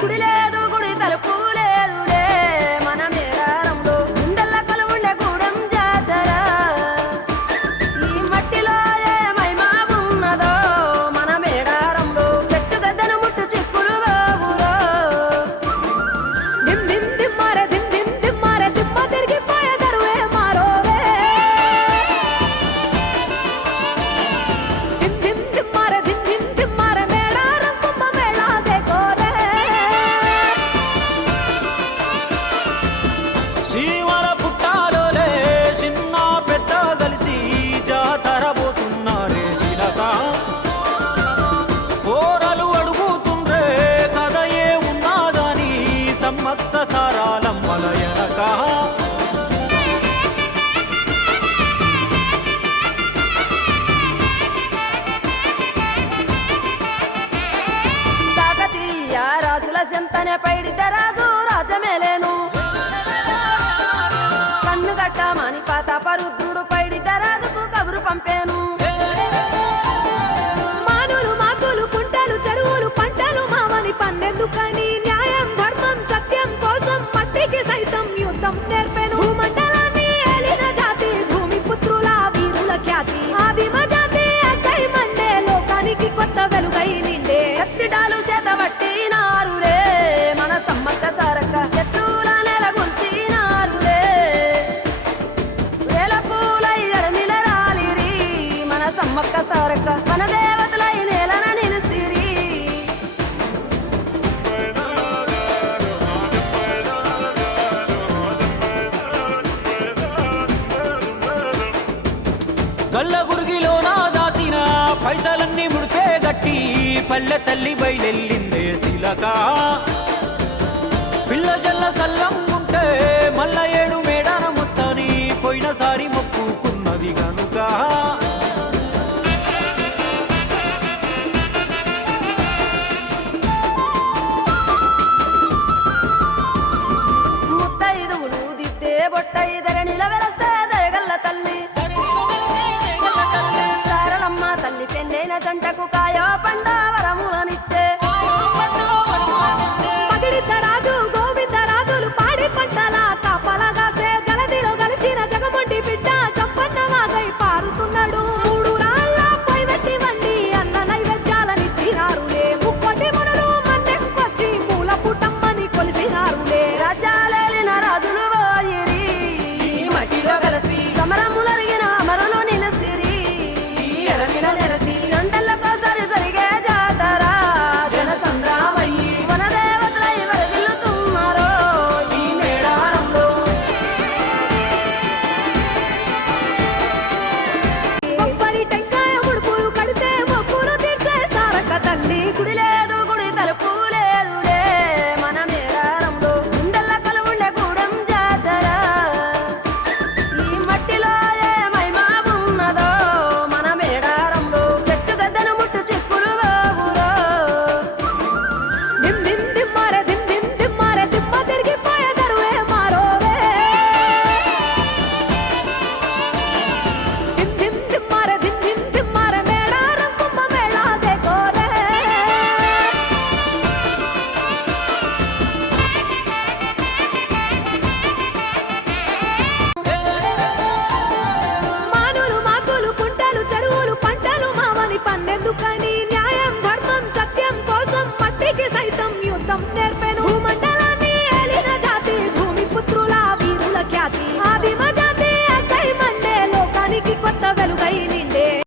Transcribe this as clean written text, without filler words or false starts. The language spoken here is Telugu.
గుడి లేదు గుడి తలుపు లేదులే మన మేడారంలో గుండెల్ల కలువుండే గూడెం జాతర ఈ మట్టిలో ఏ మహిమా ఉన్నదో మన మేడారంలో చెట్టు గద్దను ముట్టు చిక్కులు బాబులో దిమ్ దిమ్ దిమ్మారే దిమ్ దిమ్ దిమ్మారే దిమ్మ తిరిగిపోయే దరువే మారోవే దిమ్ దిమ్ దిమ్మారే దిమ్ దిమ్ దిమ్మారే మేడారం కుంభ మేళా దేకోరే శివర పుట్టాలోలే చిన్న పెద్ద కలిసి జాతర పోతున్నారే శిలక పోరలు అడుగుతుండ్రే కథ ఏ ఉన్నదని సమ్మక్క సారాలమ్మల ఎనక కాకతీయ రాజుల చెంతనే పైడిత రాజు రాజమేలేను కన్ను గట్టమని పాతపరుద్రుడు పైడిత రాజుకు కబురు పంపేను మానులు మాకులు కుంటలు చెరువులు పంటలు మావని పన్నెందుకని న్యాయం ధర్మం సత్యం కోసం మట్టికి సైతం యుద్ధం నేర్పెను భూమండలాన్ని ఏలిన జాతి భూమి పుత్రుల వీరుల ఖ్యాతి ఆదిమ జాతి అక్కై మండే లోకానికి కొత్త వెలుగై నిండే కత్తిడాలు చేతబట్టినారులే మన సమ్మక్క సారక్క శత్రువుల నెలగొల్చినారులే వేల పూలై ఎడమిల రాలిరి మన సమ్మక్క సారక్క మన దేవతలై నేలన నిలిసిరి గల్ల గురిగిలోన దాసిన పైసలన్నీ ముడిపే గట్టి పల్లె తల్లి బయలెల్లిందే శిలక పిల్ల జల్ల సల్లం ఉంటే మల్ల ఏడు మేడానమొస్తాని పోయినసారి మొక్కుకున్నది గనుక ముత్తైదువులు దిద్దే బొట్టైదర నిలవెలసే దయగల్ల తల్లి సారలమ్మ తల్లి పెళ్ళైన జంటకు కాయో పండ వరములనిచ్చే పగిడిత రాజు గోవింద రాజులు పాడి పంటల కాపలగాసే జలదిలో కలిసిన జగమొండి బిడ్డ చప్పన్న వాగై పారుతున్నాడు మూడు రాళ్ళ పై వెట్టి వండి అన్న నైవేద్యాలనిచ్చినారులే ముక్కోటి మునులు మందెంకొచ్చి మూల పుట్టమ్మని కొలిసినారులే రాజ్యాలేలిన రాజులు పోయిరి ఈ మట్టిలో కలిసి సమరములరిగిన అమరులు నిలసిరి ఈ ఎడమిన నెరసి రెండెళ్ళకోసారి జరిగే జాతర జన సంగ్రామయ్యి వన దేవతలై వరదిల్లుతున్నారో ఈ మేడారంలో కొబ్బరి టెంకాయ ముడుపులు కడితే మొక్కులు తీర్చే సారక్క తల్లి గుడి లేదు గుడి తలుపు లేదులే మన మేడారంలో గుండెల్ల కలువుండే గూడెం జాతర ఈ మట్టిలో ఏ మహిమా ఉన్నదో మన మేడారంలో చెట్టు గద్దను ముట్టు చిక్కులు బాబులో దిమ్ దిమ్ దిమ్మారే దిమ్ దిమ్ దిమ్మారే దిమ్మ తిరిగిపోయే దరువే మారోవే దిమ్ దిమ్ దిమ్మారే దిమ్ దిమ్ దిమ్మారే మేడారం కుంభ మేళా దేకోరే మానులు మాకులు కుంటలు చెరువులు పంటలు మావని పన్నెందుకని న్యాయం ధర్మం సత్యం కోసం మట్టికి సైతం యుద్ధం